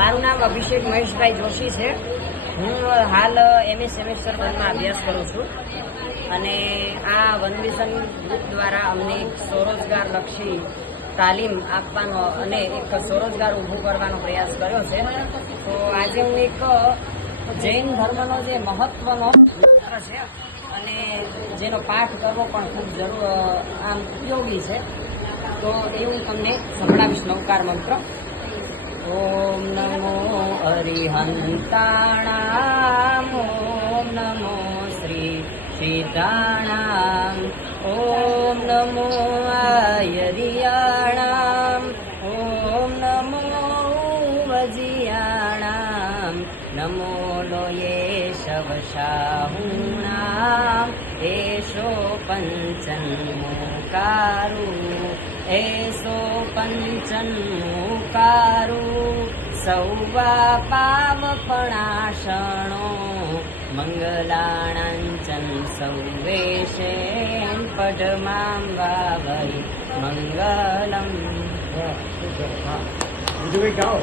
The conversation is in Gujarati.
મારું નામ અભિષેક મહેશભાઈ જોશી છે. હું હાલ એમએ સેમેસ્ટર વનમાં અભ્યાસ કરું છું. અને આ વન મિશન ગ્રુપ દ્વારા અમને એક સ્વરોજગાર લક્ષી તાલીમ આપવાનો અને એક સ્વરોજગાર ઊભું કરવાનો પ્રયાસ કર્યો છે. તો આજે હું એક જૈન ધર્મનો જે મહત્વનો મંત્ર છે અને જેનો પાઠ કરવો પણ ખૂબ જરૂર આમ ઉપયોગી છે. તો એ હું તમને સંભળાવીશ નવકાર મંત્ર. ॐ नमो हरिहन्ताणा ॐ नमो श्री सीताणाम् ॐ नमो आयरियाणां ॐ नमो वजियाणां नमो नो ये शवशाहूणाम् एषो पञ्चकारु સૌવા પાવપણાશણો મંગલાણાંચન સૌવેશે પઢમાં વાવય મંગલમ. ગાઓ.